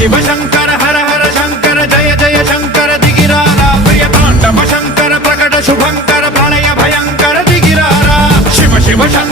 शिव शंकर हर हर शंकर जय जय शंकर दिगिरारा प्रिय तांडव शंकर प्रकट शुभंकर प्रलय भयंकर दिगिरारा शिव शिव शंकर